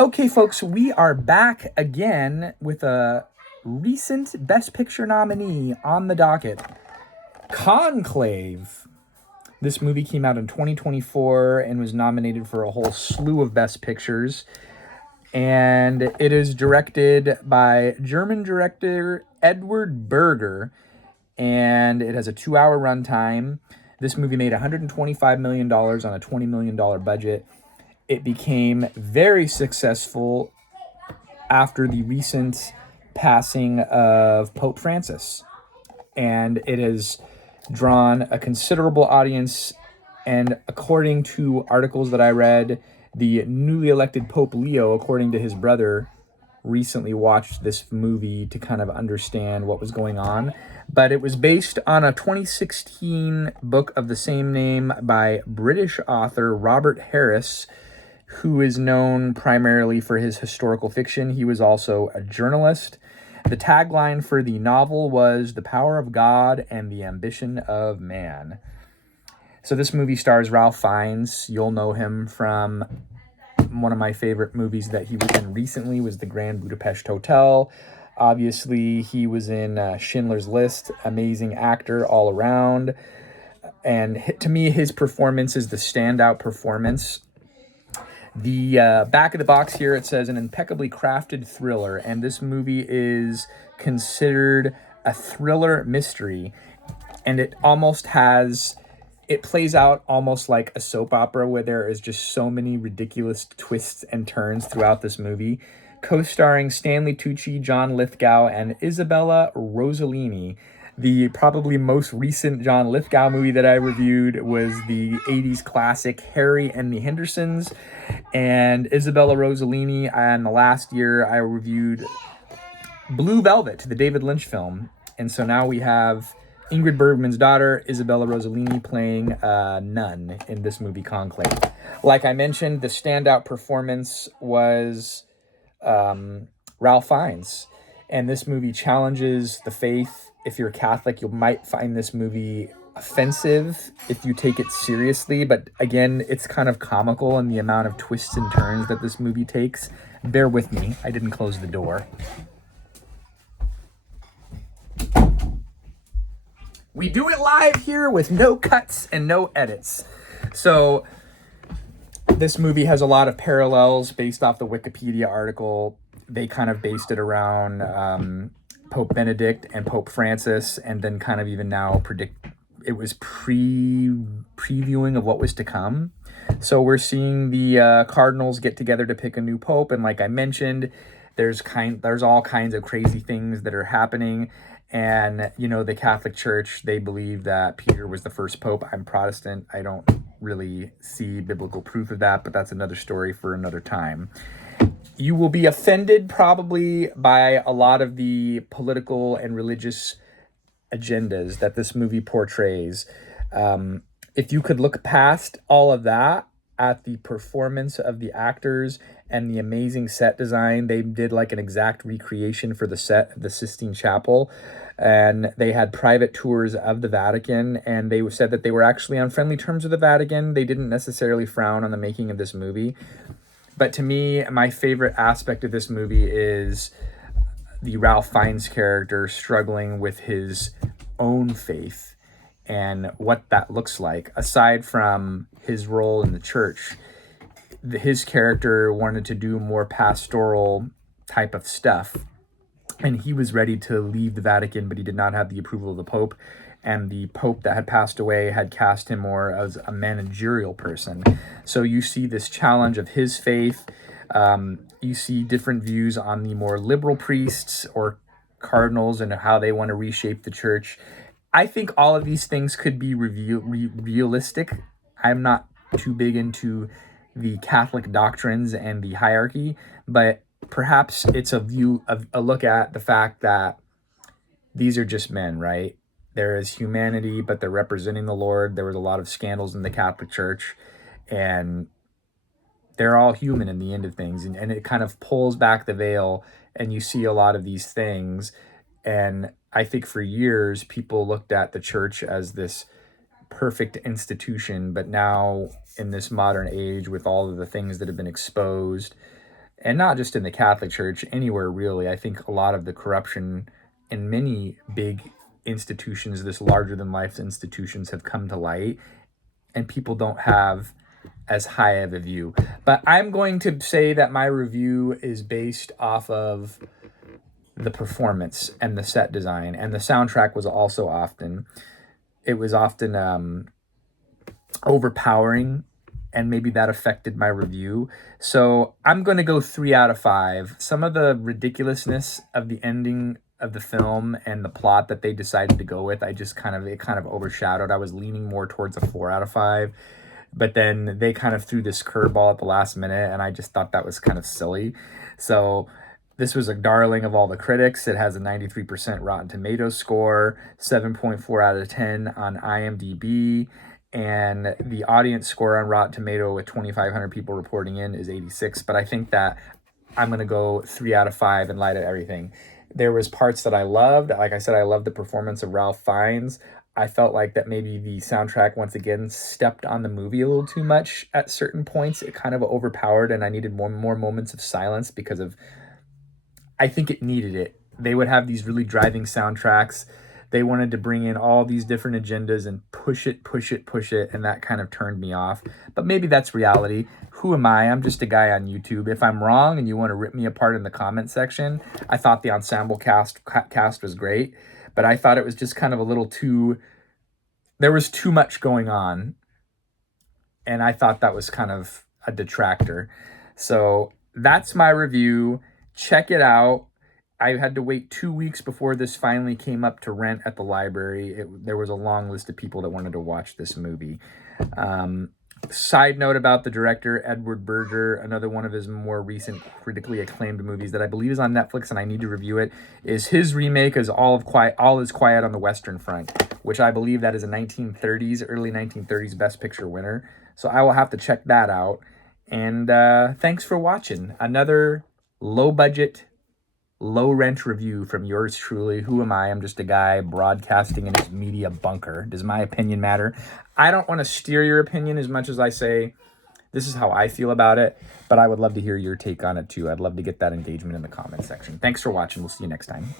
Okay, folks, we are back again with a recent Best Picture nominee on the docket, Conclave. This movie came out in 2024 and was nominated for a whole slew of Best Pictures. And it is directed by German director Edward Berger, and it has a 2-hour runtime. This movie made $125 million on a $20 million budget. It became very successful after the recent passing of Pope Francis. And it has drawn a considerable audience. And according to articles that I read, the newly elected Pope Leo, according to his brother, recently watched this movie to kind of understand what was going on. But it was based on a 2016 book of the same name by British author Robert Harris, who is known primarily for his historical fiction. He was also a journalist. The tagline for the novel was "The Power of God and the Ambition of Man." So this movie stars Ralph Fiennes. You'll know him from one of my favorite movies that he was in recently was The Grand Budapest Hotel. Obviously, he was in Schindler's List. Amazing actor all around. And to me, his performance is the standout performance. The back of the box here, it says an impeccably crafted thriller, and this movie is considered a thriller mystery, and it plays out almost like a soap opera where there is just so many ridiculous twists and turns throughout this movie. Co-starring Stanley Tucci, John Lithgow, and Isabella Rossellini. The probably most recent John Lithgow movie that I reviewed was the 80s classic Harry and the Hendersons. And Isabella Rossellini, and the last year I reviewed Blue Velvet, the David Lynch film. And so now we have Ingrid Bergman's daughter, Isabella Rossellini, playing a nun in this movie, Conclave. Like I mentioned, the standout performance was Ralph Fiennes. And this movie challenges the faith. If you're Catholic, you might find this movie offensive if you take it seriously. But again, it's kind of comical in the amount of twists and turns that this movie takes. Bear with me. I didn't close the door. We do it live here with no cuts and no edits. So this movie has a lot of parallels based off the Wikipedia article. They kind of based it around Pope Benedict and Pope Francis, and then kind of even now it was previewing of what was to come. So we're seeing the cardinals get together to pick a new pope, and like I mentioned, there's all kinds of crazy things that are happening. And the Catholic Church, they believe that Peter was the first pope. I'm Protestant. I don't really see biblical proof of that, but that's another story for another time. You will be offended probably by a lot of the political and religious agendas that this movie portrays. If you could look past all of that at the performance of the actors and the amazing set design, they did like an exact recreation for the set of the Sistine Chapel. And they had private tours of the Vatican, and they said that they were actually on friendly terms with the Vatican. They didn't necessarily frown on the making of this movie. But to me, my favorite aspect of this movie is the Ralph Fiennes character struggling with his own faith and what that looks like. Aside from his role in the church, his character wanted to do more pastoral type of stuff. And he was ready to leave the Vatican, but he did not have the approval of the Pope. And the Pope that had passed away had cast him more as a managerial person. So you see this challenge of his faith. You see different views on the more liberal priests or cardinals and how they want to reshape the church. I think all of these things could be realistic. I'm not too big into the Catholic doctrines and the hierarchy, but perhaps it's a look at the fact that these are just men, right? There is humanity, but they're representing the Lord. There was a lot of scandals in the Catholic Church, and they're all human in the end of things. And it kind of pulls back the veil, and you see a lot of these things. And I think for years, people looked at the church as this perfect institution, but now in this modern age with all of the things that have been exposed and not just in the Catholic Church, anywhere really. I think a lot of the corruption in many big institutions, this larger than life institutions, have come to light, and people don't have as high of a view. But I'm going to say that my review is based off of the performance and the set design, and the soundtrack was also often overpowering, and maybe that affected my review. So I'm going to go 3 out of 5. Some of the ridiculousness of the ending of the film and the plot that they decided to go with, it kind of overshadowed. I was leaning more towards a 4 out of 5, but then they kind of threw this curveball at the last minute, and I just thought that was kind of silly. So this was a darling of all the critics. It has a 93% Rotten Tomatoes score, 7.4 out of 10 on IMDb, and the audience score on Rotten Tomato with 2,500 people reporting in is 86. But I think that I'm going to go 3 out of 5 in light of everything. There was parts that I loved. Like I said, I loved the performance of Ralph Fiennes. I felt like that maybe the soundtrack once again stepped on the movie a little too much at certain points. It kind of overpowered, and I needed more moments of silence because of, I think it needed it. They would have these really driving soundtracks. They wanted to bring in all these different agendas and push it, and that kind of turned me off. But maybe that's reality. Who am I? I'm just a guy on YouTube. If I'm wrong and you want to rip me apart in the comment section, I thought the ensemble cast was great, but I thought it was just kind of a little too, there was too much going on, and I thought that was kind of a detractor. So that's my review. Check it out. I had to wait 2 weeks before this finally came up to rent at the library. There was a long list of people that wanted to watch this movie. Side note about the director, Edward Berger, another one of his more recent critically acclaimed movies that I believe is on Netflix and I need to review it, is his remake is All Is Quiet on the Western Front, which I believe that is a early 1930s Best Picture winner. So I will have to check that out. And thanks for watching. Another low budget, low rent review from yours truly. Who am I? I'm just a guy broadcasting in his media bunker. Does my opinion matter? I don't want to steer your opinion as much as I say this is how I feel about it, but I would love to hear your take on it too. I'd love to get that engagement in the comment section. Thanks for watching. We'll see you next time.